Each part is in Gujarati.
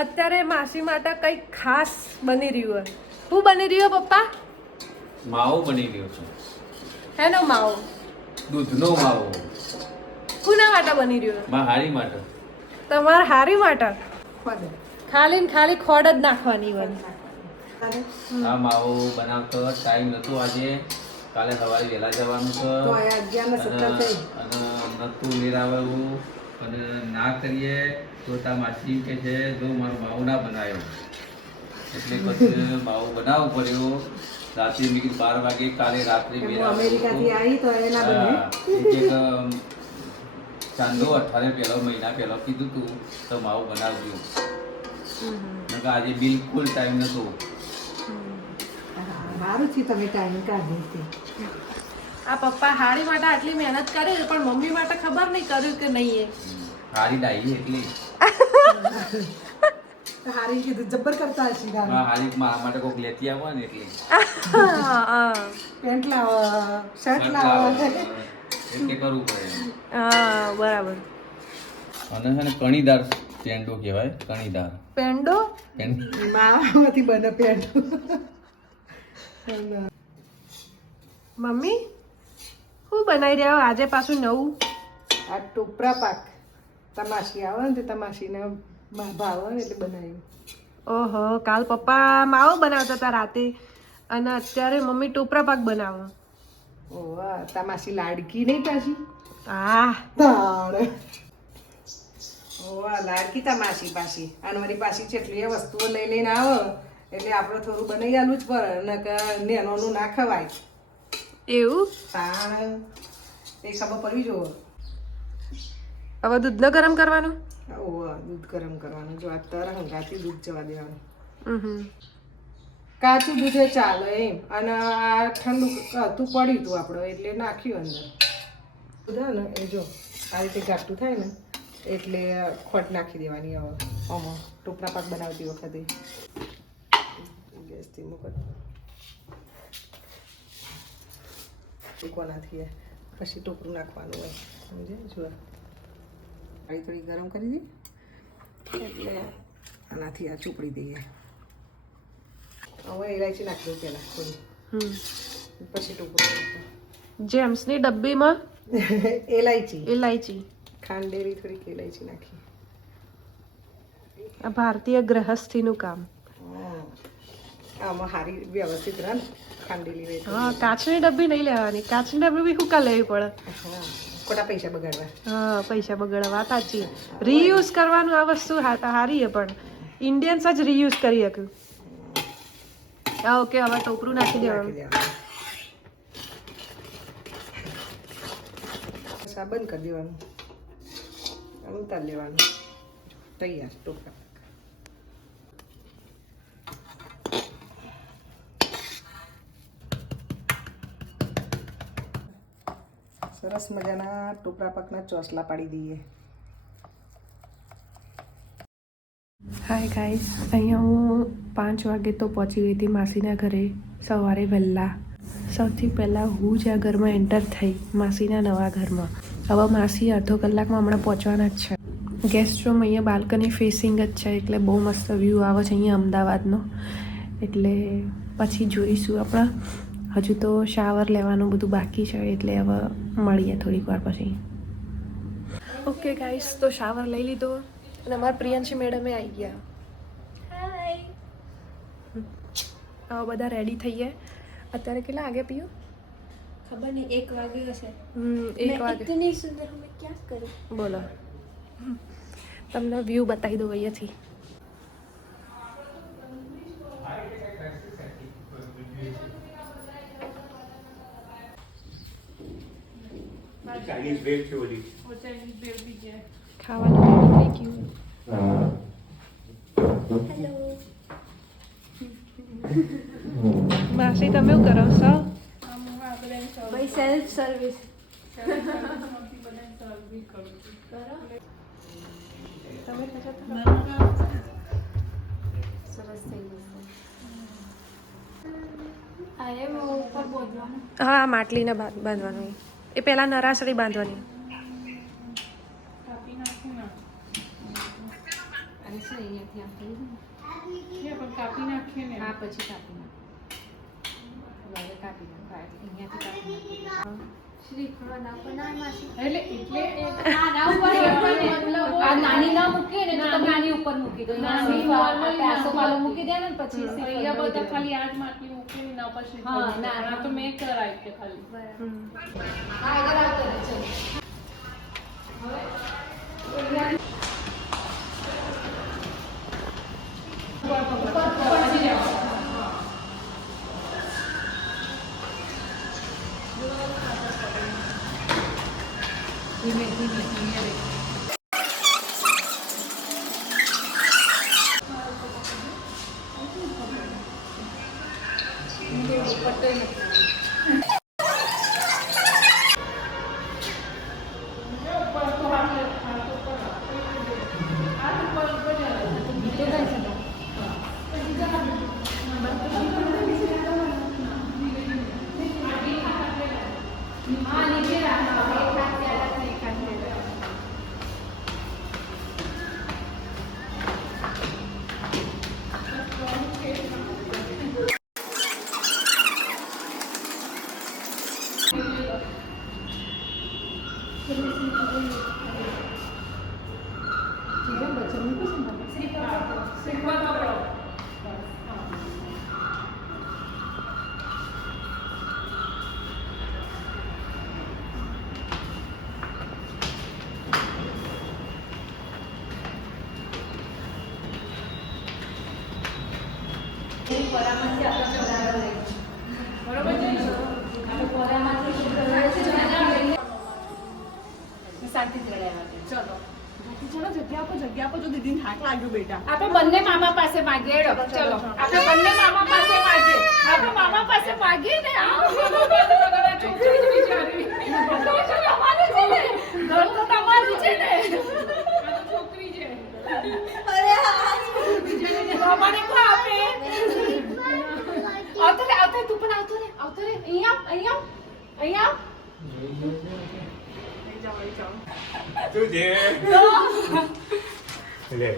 અત્યારે માસી માટે કંઈક ખાસ બની રહ્યું હોય. શું બની રહ્યું પપ્પા? માવો બની રહ્યો છે. હેનો માવો? દૂધનો માવો. કોના માટે બની રહ્યો? હારી માટે. તમારા હારી માટે? ખાલી ને ખાલી ખોડ જ નાખવાની હોય. આ માવો બનાવતો ટાઈમ નતો આજે. કાલે સવારે વહેલા જવાનું છે અને નતું લેરાવું અને ના કરીએ તો તા માસી કે છે જો મારો માવો ના બનાવ્યો એટલે પછી માવો બનાવવો પડ્યો. રાત્રે મેં કીધું 12 વાગે કાલે રાત્રે ચાંદો 18 પહેલો મહિના પહેલો કીધું તું તો માવો બનાવજો. આજે બિલકુલ ટાઈમ નતો. આ પપ્પા હારી માટે આટલી મહેનત કરી પણ મમ્મી માટે ખબર નહીં કર્યું કે નહીં એ હારી ડાઈ એટલે હારી કીધું જબ્બર કરતા હશે હારી મારા માટે કોક લેતી આવો ને એટલે પેન્ટ લાવો શર્ટ લાવો એટલે કરવું પડે. હા બરાબર. અને છે ને કણીદાર પેંડો કહેવાય. કણીદાર પેંડો માવામાંથી બને પેન્ટ. મમ્મી શું બનાવી રહ્યા હો આજે પાછું નવું? આ ટોપરા પાક તમાશી આવે ને તે તમાશીને ભાવે ને એટલે બનાવ્યું. ઓહો, કાલ પપ્પા માવો બનાવતા હતા રાતે અને અત્યારે મમ્મી ટોપરા પાક બનાવો. ઓહ તમાશી લાડકી નહીં પાછી? હા તાણ ઓહ લાડકી તમાશી પાછી અને મારી પાછી જેટલી એ વસ્તુઓ લઈ લઈને આવે એટલે આપણે થોડું બનાવી આલું જ પડે ને કે નેનોનું ના ખવાય. એવું? તાણ એ ખબર પડવી જોવો. હવે દૂધનો ગરમ કરવાનું? ઓહ દૂધ ગરમ કરવાનું. જો અત્યારે હંગાથી દૂધ જવા દેવાનું. કાચું દૂધ એ ચાલે એમ અને આ ઠંડુ હતું પડ્યું હતું આપણે એટલે નાખ્યું અંદર દૂધ ને એ જો આ રીતે ઘાટું થાય ને એટલે ખોટ નાખી દેવાની. હવે આમાં ટોપરા પાક બનાવતી વખતે ગેસથી મૂકવાનાથી પછી ટોપરું નાખવાનું હોય સમજે. જો થોડી ગરમ કરી દઈએ એટલે આનાથી આ ચોપડી દઈએ. હવે ઇલાયચી નાખી દઉં પહેલાં થોડી પછી ટોપરું જેમ્સની ડબ્બીમાં ઇલાયચી ખાંડેલી થોડીક ઇલાયચી નાખી. આ ભારતીય ગ્રહસ્થીનું કામ. આમાં સારી વ્યવસ્થિત રહે ને ખાંડેલી રહે. હા કાચની ડબ્બી નહીં લેવાની. કાચની ડબ્બી બી હુકા લેવી પડે. હા ખોટા પૈસા બગાડવા. હા પૈસા બગાડવા વાત સાચી. રીયુઝ કરવાનું આ વસ્તુ સારી છે પણ ઇન્ડિયન્સ જ રીયુઝ કરી શક્યું. હા ઓકે હવે ટોપરું નાખી દેવાનું. બંધ કરી દેવાનું અને ઉતારી લેવાનું. તૈયાર ટોપરા. સરસ મજાના ટોપરા પાકના ચોસલા પાડી દઈએ. હાય ગાઈસ, અહીંયા હું 5 વાગે તો પહોંચી ગઈ હતી માસીના ઘરે સવારે વહેલા. સૌથી પહેલાં હું જ આ ઘરમાં એન્ટર થઈ માસીના નવા ઘરમાં. હવે માસી અડધો કલાકમાં હમણાં પહોંચવાના જ છે. ગેસ્ટ રૂમ અહીંયા બાલ્કની ફેસિંગ જ છે એટલે બહુ મસ્ત વ્યૂ આવે છે અહીંયા અમદાવાદનો. એટલે પછી જોઈશું આપણે. હજુ તો શાવર લેવાનું બધું બાકી છે એટલે હવે મળીએ થોડીક વાર પછી. ઓકે ગાઈસ, તો શાવર લઈ લીધો અને અમારા પ્રિયંશી મેડમે આવી ગયા. હાય. હવે બધા રેડી થઈએ. અત્યારે કેટલા વાગે પીયું? खबर नहीं 1 वागे हसे 1 वागे. इतनी सुंदर हमें क्या करूं. બોલો, તમને વ્યૂ બતાવી દઉં અહીંયાથી. चाइनीज ब्रेड से बोली ખાવાનું રેડી થઈ ગયું. हेलो માસી તમે શું કરો છો? भाई सेल्फ सर्विस सरस થઈ ગયું. અરે હું ઉપર બોલવાનું. હા માટલીને બાંધવાનું. એ પહેલાં નરાસરી બાંધવાની. અને શું અહીંયાથી પણ કાપી નાખીએ ને. હા પછી કાપી નાખો હવે કાપી નાખો અહીંયાથી કાપી નાખો શ્રીખંડ ના બનાવ માસી. એટલે આ નાની ના મૂકીએ ને તો તમે આની ઉપર મૂકી દો નાની પાસો વાળો મૂકી દે ને પછી અહીંયા બધા ખાલી આજ માટલી મૂકીને ના પછી હા, ના, આ તો મેં કરાવી કે ખાલી આગળ આવતો રહે ચલો આપણે બંને મામા પાસે માગીએ ચલો આપણે બંને મામા પાસે માગીએ આપણે મામા પાસે માગીએ ને છોકરી બિચારી ઘર તો તમારું છે ને છોકરી છે અમારે કો આપે આવતો તું પણ આવતો રે અહીંયા તું જે લે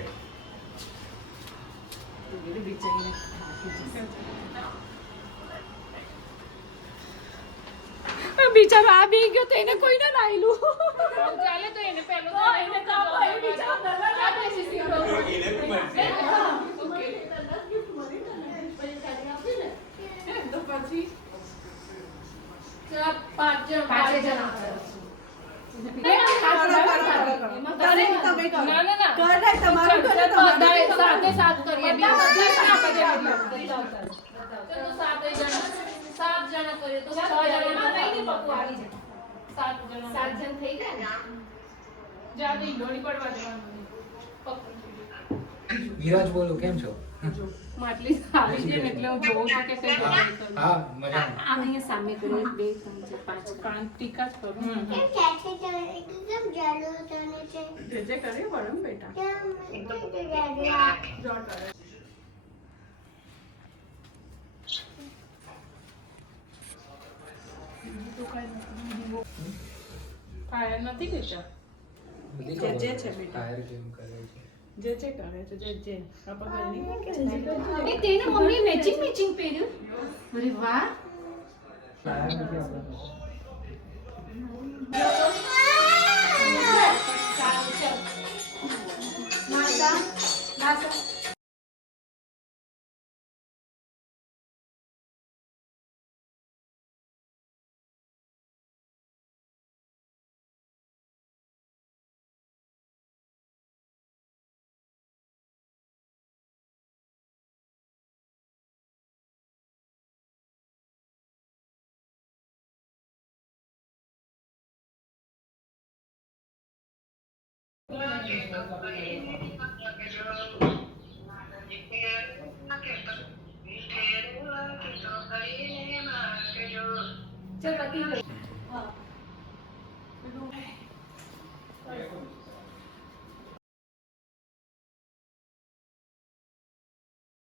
બિચારો આ બી ગયો તો એને કોઈ ના લાયલું. ચાલે તો એને પહેલો તો એને કાપો એ બિચારો આ બેસી તો એને બી મળશે તો પછી પાંચે જણ સાથે સાત કરીએ સાત જણા કરીએ તો 6 જણામાં કઈ નહીં પપ્પુ આવી જાય 7 જણ થઈ ગયા ને જાદી ઘોડી પડવા દેવાનું વિરાજ બોલો કેમ છો માટલી આવી છે ને એટલે હું જોઉં છું કે કઈ હા મજામાં આ અહીંયા સામે કરીએ 2 3 4 5 પાંચ ટીકા જ કરું જે કર્યું બરાબર બેટા ફાયર નથી બેટા જે છે બેટા ફાયર કેમ કરે છે જે કરે છે જે આ પકડ નહીં એ તેને મમ્મી મેચિંગ પહેર્યું અરે વાહ ચલ પતિ